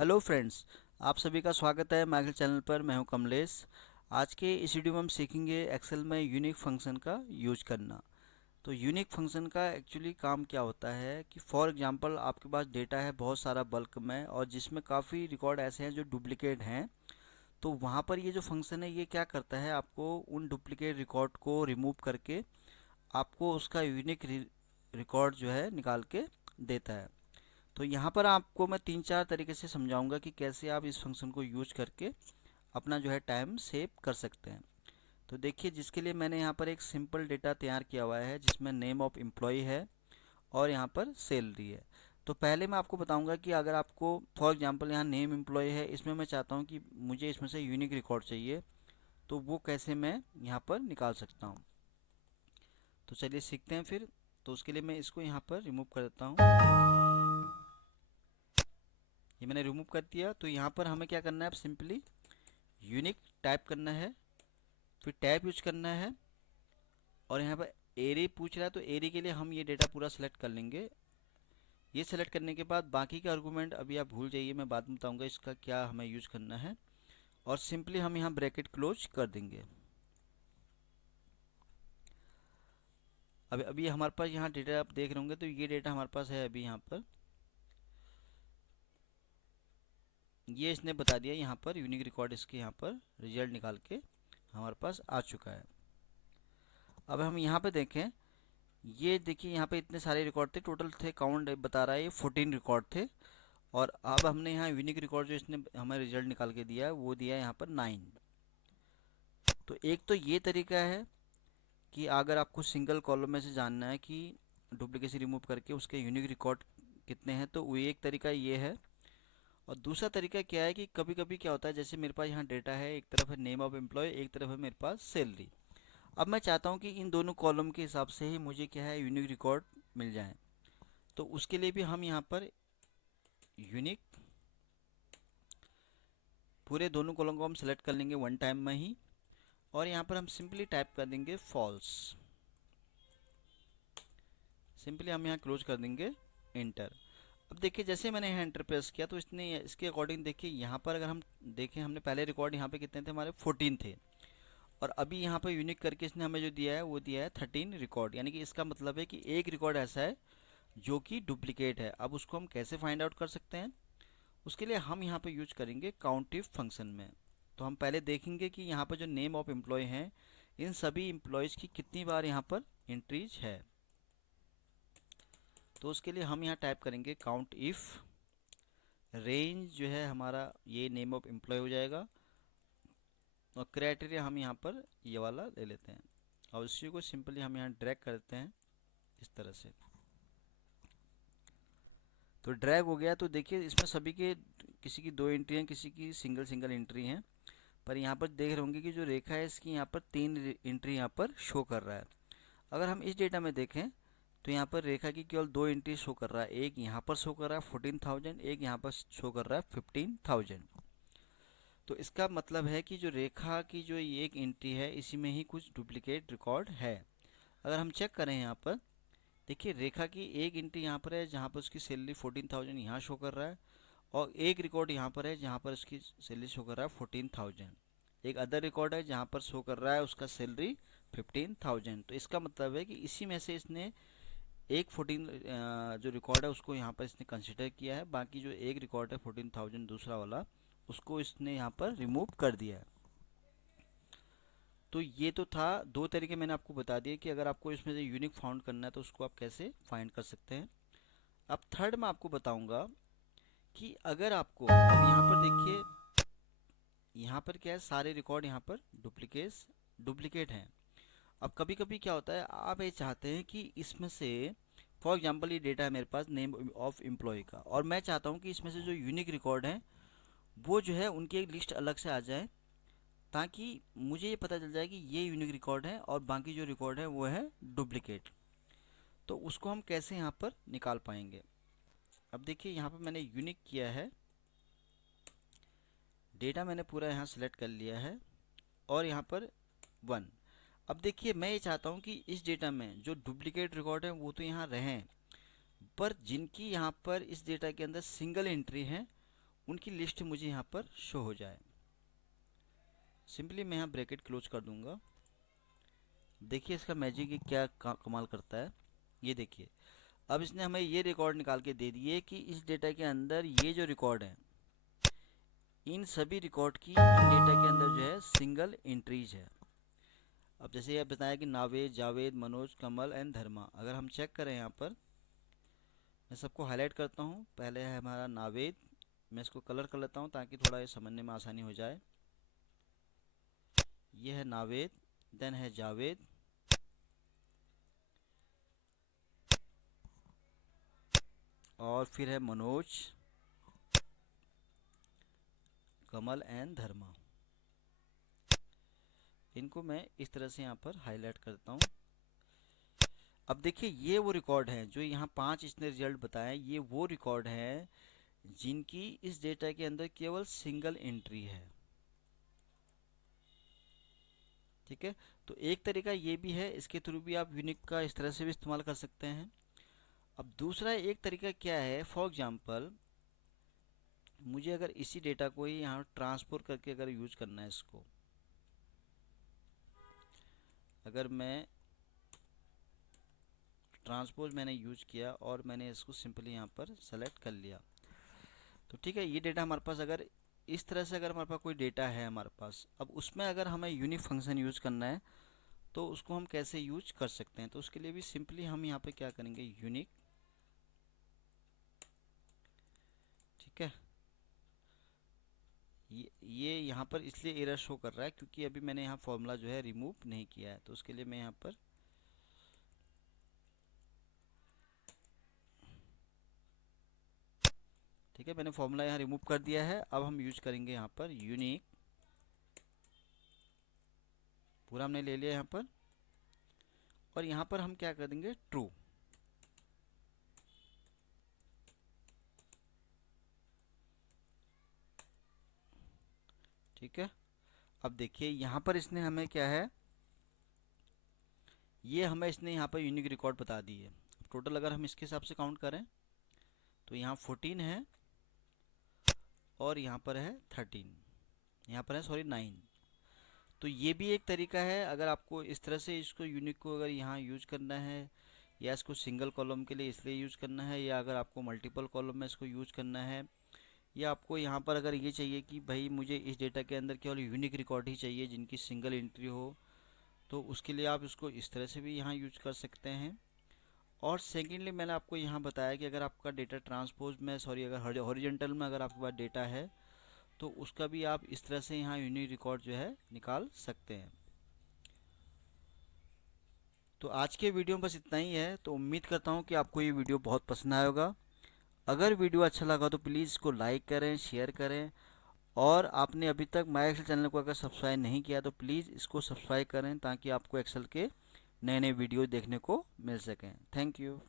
Hello friends, आप सभी का स्वागत है माइकल चैनल पर। मैं हूं कमलेश। आज के इस वीडियो में हम सीखेंगे एक्सेल में यूनिक फंक्शन का यूज करना। तो यूनिक फंक्शन का एक्चुअली काम क्या होता है कि फॉर एग्जांपल आपके पास डेटा है बहुत सारा बल्क में, और जिसमें काफ़ी रिकॉर्ड ऐसे हैं जो डुप्लीकेट हैं। तो वहाँ पर ये जो फंक्शन है ये क्या करता है, आपको उन डुप्लीकेट रिकॉर्ड को रिमूव करके आपको उसका यूनिक रिकॉर्ड जो है निकाल के देता है। तो यहाँ पर आपको मैं तीन चार तरीके से समझाऊंगा कि कैसे आप इस फंक्शन को यूज करके अपना जो है टाइम सेव कर सकते हैं। तो देखिए, जिसके लिए मैंने यहाँ पर एक सिंपल डेटा तैयार किया हुआ है जिसमें नेम ऑफ एम्प्लॉय है और यहाँ पर सैलरी है। तो पहले मैं आपको बताऊंगा कि अगर आपको फॉर एग्जांपल यहाँ नेम एम्प्लॉय है, इसमें मैं चाहता हूँ कि मुझे इसमें से यूनिक रिकॉर्ड चाहिए, तो वो कैसे मैं यहाँ पर निकाल सकता हूँ। तो चलिए सीखते हैं फिर। तो उसके लिए मैं इसको यहाँ पर रिमूव कर देता हूँ। ये मैंने रिमूव कर दिया। तो यहाँ पर हमें क्या करना है, अब सिंपली यूनिक टाइप करना है, फिर टैब यूज करना है, और यहाँ पर एरे पूछ रहा है तो एरे के लिए हम ये डेटा पूरा सेलेक्ट कर लेंगे। ये सेलेक्ट करने के बाद बाकी के आर्गूमेंट अभी आप भूल जाइए, मैं बाद में बताऊंगा इसका क्या हमें यूज करना है। और सिंपली हम यहाँ ब्रैकेट क्लोज कर देंगे। अभी हमारे पास यहाँ डेटा आप देख रहे होंगे, तो ये डेटा हमारे पास है अभी यहाँ पर। ये इसने बता दिया यहाँ पर यूनिक रिकॉर्ड, इसके यहाँ पर रिजल्ट निकाल के हमारे पास आ चुका है। अब हम यहाँ पे देखें, ये देखिए यहाँ पे इतने सारे रिकॉर्ड थे, टोटल थे, काउंट बता रहा है ये 14 रिकॉर्ड थे। और अब हमने यहाँ यूनिक रिकॉर्ड जो इसने हमें रिजल्ट निकाल के दिया है वो दिया है यहाँ पर 9। तो एक तो ये तरीका है कि अगर आपको सिंगल कॉलम में से जानना है कि डुप्लीकेसी रिमूव करके उसके यूनिक रिकॉर्ड कितने हैं, तो वो एक तरीका ये है। और दूसरा तरीका क्या है कि कभी कभी क्या होता है, जैसे मेरे पास यहाँ डेटा है, एक तरफ है नेम ऑफ एम्प्लॉय, एक तरफ है मेरे पास सैलरी। अब मैं चाहता हूँ कि इन दोनों कॉलम के हिसाब से ही मुझे क्या है यूनिक रिकॉर्ड मिल जाए। तो उसके लिए भी हम यहाँ पर यूनिक पूरे दोनों कॉलम को हम सेलेक्ट कर लेंगे वन टाइम में ही, और यहाँ पर हम सिंपली टाइप कर देंगे फॉल्स। सिंपली हम यहाँ क्लोज कर देंगे, इंटर। अब देखिए, जैसे मैंने यहाँ एंटर प्रेस किया तो इसने इसके अकॉर्डिंग देखिए यहाँ पर अगर हम देखें, हमने पहले रिकॉर्ड यहाँ पे कितने थे, हमारे 14 थे। और अभी यहाँ पर यूनिक करके इसने हमें जो दिया है वो दिया है 13 रिकॉर्ड, यानी कि इसका मतलब है कि एक रिकॉर्ड ऐसा है जो कि डुप्लीकेट है। अब उसको हम कैसे फाइंड आउट कर सकते हैं, उसके लिए हम यहाँ पे यूज करेंगे काउंट इफ फंक्शन में। तो हम पहले देखेंगे कि यहाँ पर जो नेम ऑफ एम्प्लॉय हैं, इन सभी एम्प्लॉयज़ की कितनी बार यहाँ पर एंट्रीज है। तो उसके लिए हम यहाँ टाइप करेंगे काउंट इफ रेंज, जो है हमारा ये नेम ऑफ एम्प्लॉय हो जाएगा, और क्राइटेरिया हम यहाँ पर ये वाला ले लेते हैं, और इसी को सिंपली हम यहाँ ड्रैग करते हैं इस तरह से। तो ड्रैग हो गया। तो देखिए इसमें सभी के किसी की दो एंट्री हैं, किसी की सिंगल सिंगल एंट्री हैं। पर यहाँ पर देख रहे होंगे कि जो रेखा है इसकी यहाँ पर तीन एंट्री यहाँ पर शो कर रहा है। अगर हम इस डेटा में देखें तो यहाँ पर रेखा की केवल दो एंट्री शो कर रहा है, एक यहाँ पर शो कर रहा है 14,000, एक यहाँ पर शो कर रहा है 15,000। तो इसका मतलब है कि जो रेखा की जो एक एंट्री है इसी में ही कुछ डुप्लीकेट रिकॉर्ड है। अगर हम चेक करें यहाँ पर, देखिए रेखा की एक एंट्री यहाँ पर है जहाँ पर उसकी सैलरी 14,000 यहाँ शो कर रहा है, और एक रिकॉर्ड यहाँ पर है जहाँ पर उसकी सैलरी शो कर रहा है 14,000। एक अदर रिकॉर्ड है जहाँ पर शो कर रहा है उसका सैलरी 15,000। तो इसका मतलब है कि इसी में से इसने एक 14 जो रिकॉर्ड है उसको यहाँ पर इसने कंसिडर किया है, बाकी जो एक रिकॉर्ड है 14,000 दूसरा वाला, उसको इसने यहाँ पर रिमूव कर दिया है। तो ये तो था, दो तरीके मैंने आपको बता दिए कि अगर आपको इसमें से यूनिक फाउंड करना है तो उसको आप कैसे फाइंड कर सकते हैं। अब थर्ड मैं आपको बताऊंगा कि अगर आपको, अब यहाँ पर देखिए, यहाँ पर क्या है, सारे रिकॉर्ड यहाँ पर डुप्लीकेट हैं। अब कभी कभी क्या होता है, आप ये चाहते हैं कि इसमें से फॉर एग्जांपल ये डेटा है मेरे पास नेम ऑफ एम्प्लॉय का, और मैं चाहता हूँ कि इसमें से जो यूनिक रिकॉर्ड हैं वो जो है उनकी एक लिस्ट अलग से आ जाए, ताकि मुझे ये पता चल जाए कि ये यूनिक रिकॉर्ड है और बाकी जो रिकॉर्ड है वो है डुप्लीकेट। तो उसको हम कैसे यहाँ पर निकाल पाएंगे। अब देखिए यहाँ पर मैंने यूनिक किया है, डेटा मैंने पूरा यहाँ सेलेक्ट कर लिया है, और यहाँ पर 1। अब देखिए मैं ये चाहता हूँ कि इस डेटा में जो डुप्लीकेट रिकॉर्ड है वो तो यहाँ रहें, पर जिनकी यहाँ पर इस डेटा के अंदर सिंगल एंट्री है उनकी लिस्ट मुझे यहाँ पर शो हो जाए। सिंपली मैं यहाँ ब्रैकेट क्लोज कर दूंगा। देखिए इसका मैजिक क्या कमाल करता है। ये देखिए, अब इसने हमें ये रिकॉर्ड निकाल के दे दिए कि इस डेटा के अंदर ये जो रिकॉर्ड है, इन सभी रिकॉर्ड की इन डेटा के अंदर जो है सिंगल एंट्रीज है। अब जैसे ये बताया कि नावेद, जावेद, मनोज, कमल एंड धर्मा। अगर हम चेक करें यहाँ पर, मैं सबको हाईलाइट करता हूँ। पहले है हमारा नावेद, मैं इसको कलर कर लेता हूँ ताकि थोड़ा ये समझने में आसानी हो जाए। ये है नावेद, देन है जावेद, और फिर है मनोज, कमल एंड धर्मा। इनको मैं इस तरह से यहाँ पर हाईलाइट करता हूँ। अब देखिए ये वो रिकॉर्ड हैं जो यहाँ 5 इसने रिजल्ट बताए, ये वो रिकॉर्ड हैं जिनकी इस डेटा के अंदर केवल सिंगल एंट्री है। ठीक है, तो एक तरीका ये भी है, इसके थ्रू भी आप यूनिक का इस तरह से भी इस्तेमाल कर सकते हैं। अब दूसरा एक तरीका क्या है, फॉर एग्जांपल मुझे अगर इसी डेटा को ही यहाँ ट्रांसफर करके अगर यूज करना है, इसको अगर मैं ट्रांसपोज मैंने यूज किया और मैंने इसको सिंपली यहाँ पर सेलेक्ट कर लिया, तो ठीक है, ये डेटा हमारे पास अगर इस तरह से अगर हमारे पास कोई डेटा है हमारे पास, अब उसमें अगर हमें यूनिक फंक्शन यूज करना है तो उसको हम कैसे यूज कर सकते हैं। तो उसके लिए भी सिंपली हम यहाँ पे क्या करेंगे, यूनिक। ठीक है, ये यहाँ पर इसलिए एरर शो कर रहा है क्योंकि अभी मैंने यहाँ फॉर्मूला जो है रिमूव नहीं किया है। तो उसके लिए मैं यहाँ पर ठीक है, मैंने फॉर्मूला यहाँ रिमूव कर दिया है। अब हम यूज करेंगे यहाँ पर यूनिक, पूरा हमने ले लिया यहाँ पर, और यहाँ पर हम क्या कर देंगे, ट्रू। ठीक है, अब देखिए यहाँ पर इसने हमें क्या है, ये हमें इसने यहाँ पर यूनिक रिकॉर्ड बता दी है। टोटल अगर हम इसके हिसाब से काउंट करें तो यहाँ 14 है और यहाँ पर है 13, यहाँ पर है सॉरी 9। तो ये भी एक तरीका है, अगर आपको इस तरह से इसको यूनिक को अगर यहाँ यूज करना है, या इसको सिंगल कॉलम के लिए इसलिए यूज करना है, या अगर आपको मल्टीपल कॉलम में इसको यूज करना है, या आपको यहाँ पर अगर ये चाहिए कि भाई मुझे इस डेटा के अंदर केवल यूनिक रिकॉर्ड ही चाहिए जिनकी सिंगल एंट्री हो, तो उसके लिए आप इसको इस तरह से भी यहाँ यूज कर सकते हैं। और सेकेंडली मैंने आपको यहाँ बताया कि अगर आपका डेटा ट्रांसपोज में सॉरी अगर हॉरिजॉन्टल में अगर आपके पास डेटा है तो उसका भी आप इस तरह से यहाँ यूनिक रिकॉर्ड जो है निकाल सकते हैं। तो आज के वीडियो में बस इतना ही है। तो उम्मीद करता हूँ कि आपको ये वीडियो बहुत पसंद आया होगा। अगर वीडियो अच्छा लगा तो प्लीज़ इसको लाइक करें, शेयर करें, और आपने अभी तक माय एक्सेल चैनल को अगर सब्सक्राइब नहीं किया तो प्लीज़ इसको सब्सक्राइब करें ताकि आपको एक्सेल के नए नए वीडियो देखने को मिल सकें। Thank you.